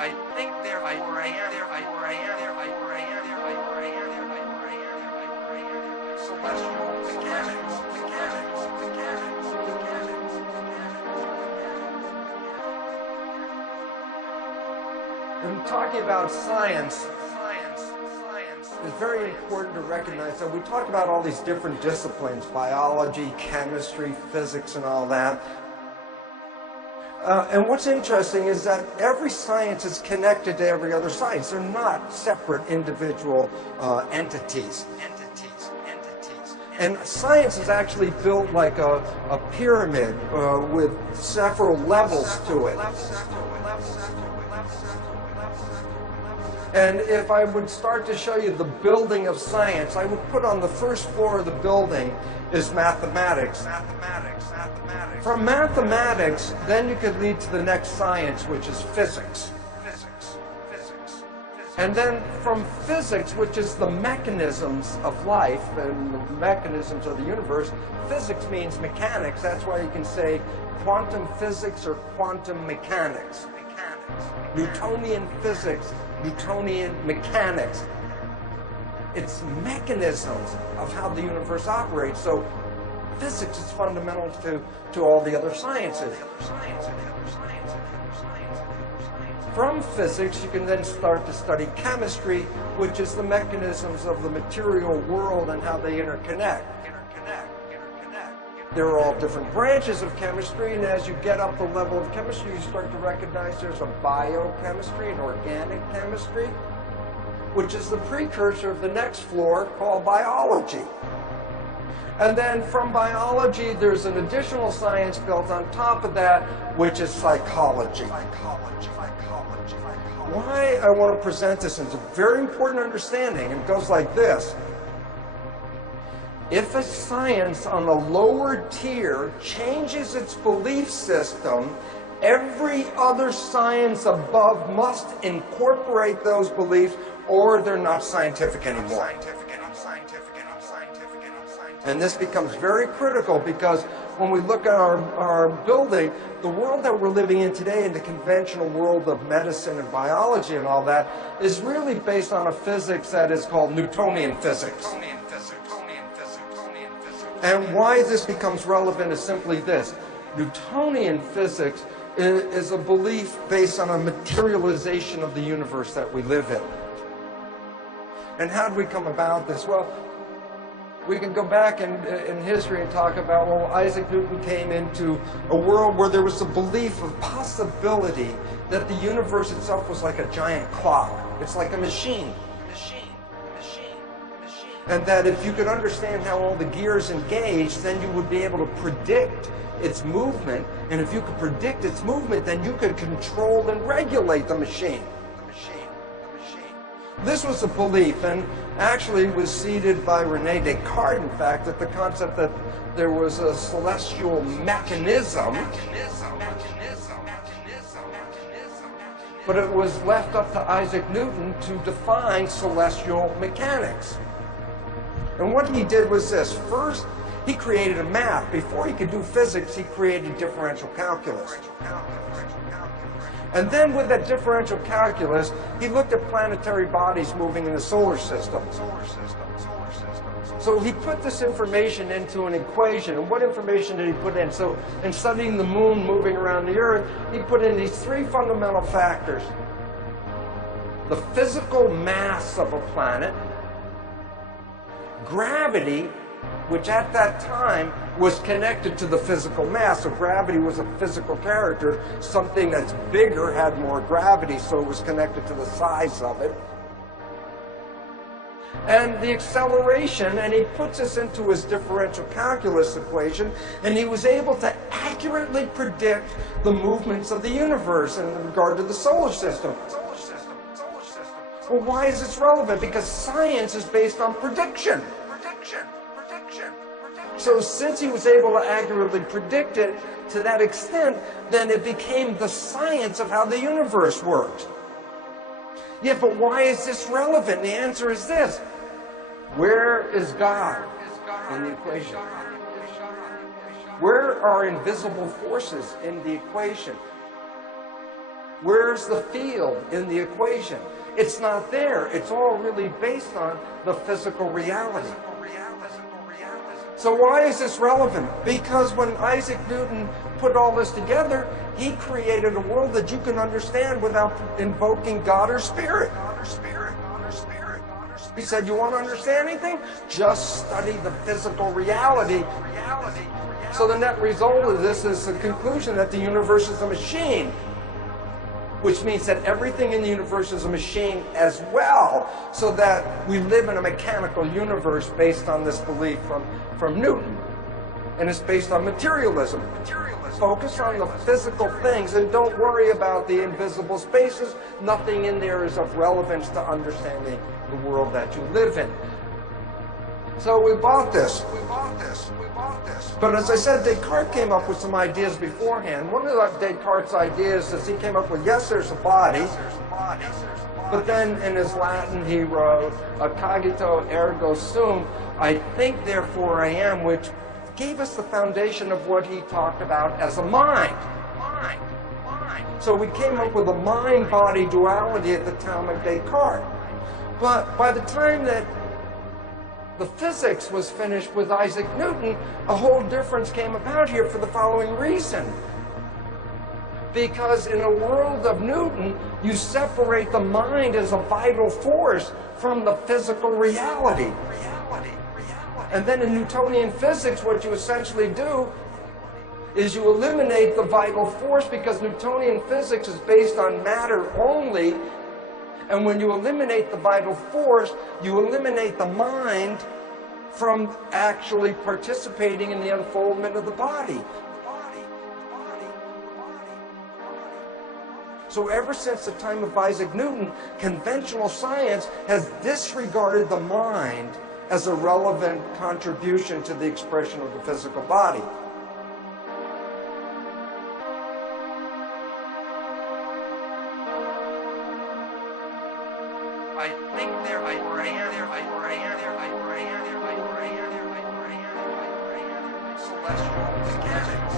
When talking about science, it's very important to recognize that we talk about all these different disciplines, biology, chemistry, physics, and all that. And what's interesting is that every science is connected to every other science. They're not separate individual entities. And science is actually built like a pyramid with several levels to it. And if I would start to show you the building of science, I would put on the first floor of the building is mathematics. From mathematics, then you could lead to the next science, which is physics. And then from physics, which is the mechanisms of life and the mechanisms of the universe, physics means mechanics. That's why you can say quantum physics or quantum mechanics. Newtonian physics, Newtonian mechanics. It's mechanisms of how the universe operates. So physics is fundamental to all the other sciences. From physics, you can then start to study chemistry, which is the mechanisms of the material world and how they interconnect. There are all different branches of chemistry, and as you get up the level of chemistry, you start to recognize there's a biochemistry, an organic chemistry, which is the precursor of the next floor called biology. And then from biology, there's an additional science built on top of that, which is psychology. Why I want to present this, and it's a very important understanding, and it goes like this. If a science on the lower tier changes its belief system, every other science above must incorporate those beliefs, or they're not scientific anymore. And this becomes very critical because when we look at our building, the world that we're living in today, in the conventional world of medicine and biology and all that, is really based on a physics that is called Newtonian physics. And why this becomes relevant is simply this. Newtonian physics is a belief based on a materialization of the universe that we live in. And how did we come about this? Well, we can go back in history and talk about, well, Isaac Newton came into a world where there was a belief of possibility that the universe itself was like a giant clock. It's like a machine. And that if you could understand how all the gears engage, then you would be able to predict its movement. And if you could predict its movement, then you could control and regulate the machine. This was a belief, and actually was seeded by René Descartes, in fact, that the concept that there was a celestial mechanism, but it was left up to Isaac Newton to define celestial mechanics. And what he did was this. First, he created a math. Before he could do physics, he created differential calculus. And then with that differential calculus, he looked at planetary bodies moving in the solar system. So he put this information into an equation. And what information did he put in? So in studying the moon moving around the Earth, he put in these three fundamental factors. The physical mass of a planet, gravity, which at that time was connected to the physical mass. So gravity was a physical character. Something that's bigger had more gravity, so it was connected to the size of it. And the acceleration, and he puts this into his differential calculus equation, and he was able to accurately predict the movements of the universe in regard to the solar system. Well, why is this relevant? Because science is based on prediction. So since he was able to accurately predict it to that extent, then it became the science of how the universe works. Yeah, but why is this relevant? The answer is this. Where is God in the equation? Where are invisible forces in the equation? Where's the field in the equation? It's not there. It's all really based on the physical reality. So why is this relevant? Because when Isaac Newton put all this together, he created a world that you can understand without invoking God or spirit. He said, you want to understand anything? Just study the physical reality. So the net result of this is the conclusion that the universe is a machine, which means that everything in the universe is a machine as well, so that we live in a mechanical universe based on this belief from Newton. And it's based on materialism. Focus on the physical things and don't worry about the invisible spaces. Nothing in there is of relevance to understanding the world that you live in. So we bought this. But as I said, Descartes came up with some ideas beforehand. One of Descartes' ideas is he came up with, yes, there's a body, but then in his Latin he wrote, cogito ergo sum, I think therefore I am, which gave us the foundation of what he talked about as a mind. So we came up with a mind-body duality at the time of Descartes. But by the time that the physics was finished with Isaac Newton, a whole difference came about here for the following reason. Because in a world of Newton, you separate the mind as a vital force from the physical reality. And then in Newtonian physics, what you essentially do is you eliminate the vital force, because Newtonian physics is based on matter only. And when you eliminate the vital force, you eliminate the mind from actually participating in the unfoldment of the body. So ever since the time of Isaac Newton, conventional science has disregarded the mind as a relevant contribution to the expression of the physical body. I think there I ran there, I ran there, I ran there, I ran there, I ran there, celestial mechanics.